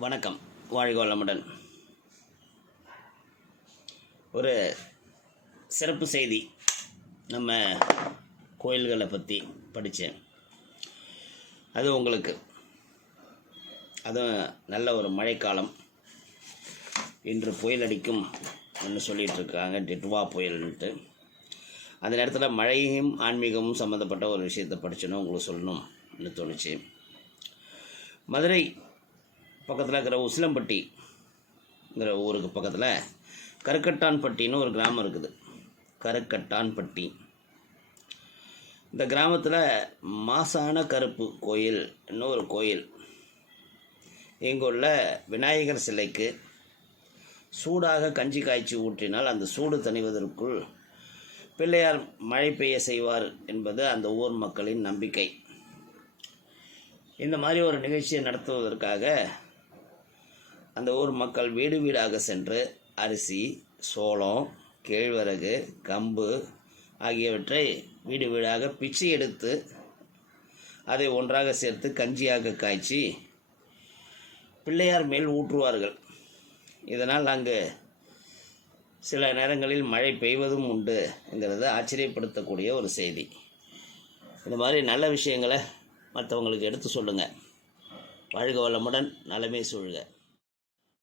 வணக்கம். வாழ்க வளமுடன். ஒரு சிறப்பு செய்தி நம்ம கோயில்களை பற்றி படித்தேன். அது உங்களுக்கு அதுவும் நல்ல ஒரு மழைக்காலம். இன்று புயல் அடிக்கும் என்று சொல்லிகிட்ருக்காங்க, டிட்வா புயல்ன்ட்டு. அந்த நேரத்தில் மழையும் ஆன்மீகமும் சம்மந்தப்பட்ட ஒரு விஷயத்தை படிச்சோன்னு உங்களுக்கு சொல்லணும்னு தோணுச்சு. மதுரை பக்கத்தில் இருக்கிற உசிலம்பட்டிங்கிற ஊருக்கு பக்கத்தில் கருக்கட்டான்பட்டின்னு ஒரு கிராமம் இருக்குது. கருக்கட்டான்பட்டி. இந்த கிராமத்தில் மாசான கருப்பு கோயில் இன்னொரு கோயில். இங்கே உள்ள விநாயகர் சிலைக்கு சூடாக கஞ்சி காய்ச்சி ஊற்றினால் அந்த சூடு தணிவதற்குள் பிள்ளையார் மழை பெய்ய செய்வார் என்பது அந்த ஊர் மக்களின் நம்பிக்கை. இந்த மாதிரி ஒரு நிகழ்ச்சியை நடத்துவதற்காக அந்த ஊர் மக்கள் வீடு வீடாக சென்று அரிசி, சோளம், கேழ்வரகு, கம்பு ஆகியவற்றை வீடு வீடாக பிச்சை எடுத்து அதை ஒன்றாக சேர்த்து கஞ்சியாக காய்ச்சி பிள்ளையார் மேல் ஊற்றுவார்கள். இதனால் அங்கு சில நேரங்களில் மழை பெய்வதும் உண்டுங்கிறது ஆச்சரியப்படுத்தக்கூடிய ஒரு செய்தி. இந்த மாதிரி நல்ல விஷயங்களை மற்றவங்களுக்கு எடுத்து சொல்லுங்கள். வாழ்க வளமுடன், நலமே சூழ்க.